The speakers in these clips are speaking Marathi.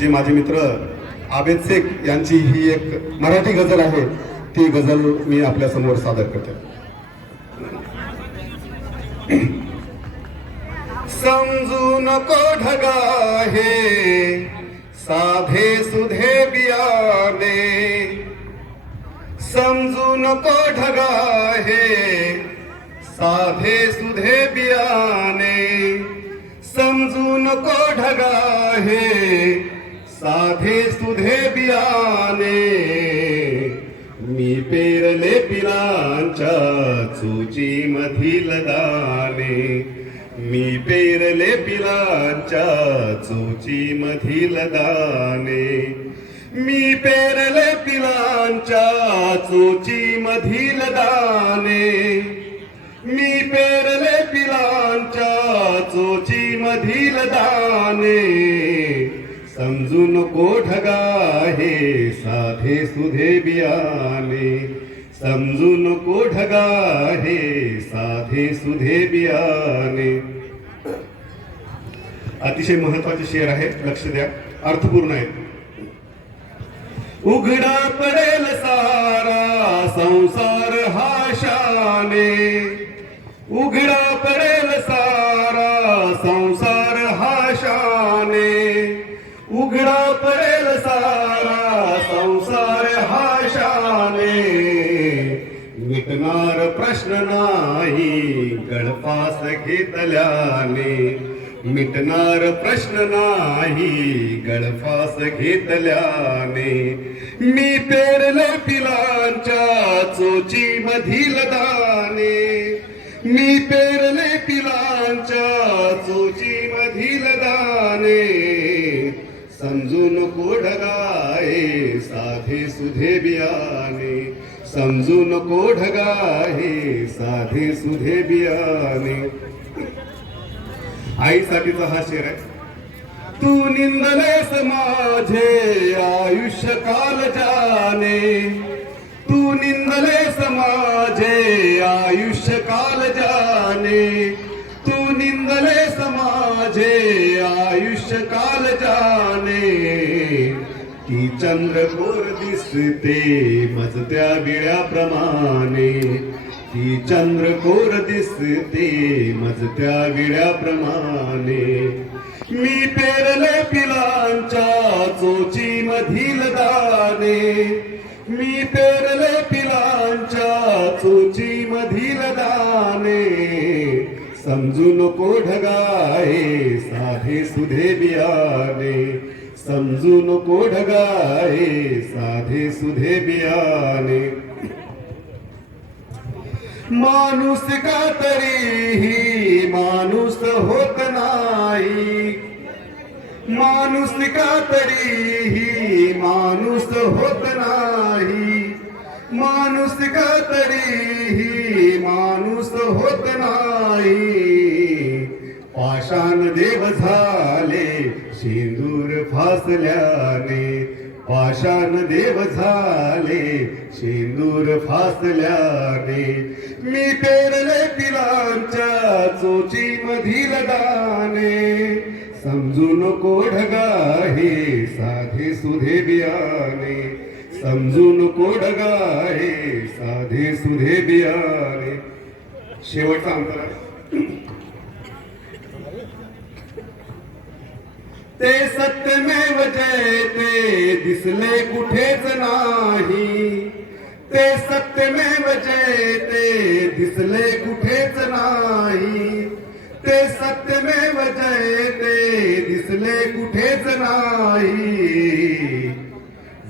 जे माझे मित्र आबेद शेख यांची ही एक मराठी गझल आहे ती गझल मी आपल्यासमोर सादर करते. समजू नको ढगा हे साधे सुधे बियाने समजू नको ढगा हे साधे सुधे बियाणे. समजू नको ढगा हे साधे सुधे बियाने मी पेरले पिलांच्या चुची मधील दाने मी पेरले पिलांच्या चुची मधील दाने मी पेरले पिलांच्या चुची मधील दाने मी पेरले मधील दाने समजून नको हे साधे सुधे बियाने समजून नको हे साधे सुधे बियाने अतिशय महत्त्वाचे शेर आहे लक्ष द्या. अर्थपूर्ण आहे. उघडा पडेल सारा संसार हा शाने. उघडा उघडा पडेल सारा संसार हा शाने. मिटणार प्रश्न नाही गळपास घेतल्याने. मिटणार प्रश्न नाही गळफास घेतल्याने. मी पेरले पिलांच्या चोची मधील दाने मी पेरले समजू नको ढगाये साधे सुधे बियाणे. समजू नको ढगाये साधे सुधे बियाणे. आईसाठीचा हा शेर आहे. तू निंदले माझे आयुष्य काल जाने काल जाने ती चंद्रकोर दिसते मजत्या विळ्याप्रमाणे. ती चंद्रकोर दिसते मजत्या विळ्याप्रमाणे. मी पेरले पिलांच्या चोची मधील दाने मी पेरले समजू नको ढगाये साधे सुधे बियाणे. समजू नको ढगाये साधे सुधे बियाणे. माणूस का तरीही माणूस होत नाही? माणूस का तरीही माणूस होत नाही? माणूस का तरीही माणूस होत नाही? पाषाण देव झाले शेंदूर फासल्याने. पाषाण देव झाले शेंदूर फासल्याने. मी पेरले पिलांच्या चोची मधील दाने समजू नको ढगा हे साधे सुधे बियाणे. समजू नको ढगा हे साधे सुधे बियाणे. शेवटचा अंतर ते सत्यमेव जयते दिसले कुठेच नाही. ते सत्यमेव जयते दिसले कुठेच नाही. ते सत्यमेव जयते दिसले कुठेच नाही.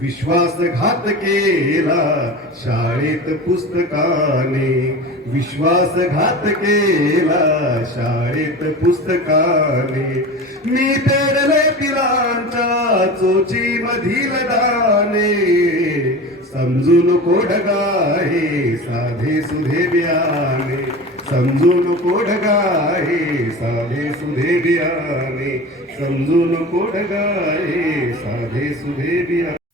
विश्वासघात केला शाळेत पुस्तकाने विश्वासघात केला शाळेत पुस्तकाने मी पेरले चोची मधील दाने. समजू नको ढगाहे साधे सुधे बियाणे. समजू नको ढगाहे साधे सुधे बियाणे. समजू नको ढगाहे साधे सुधे बियाणे.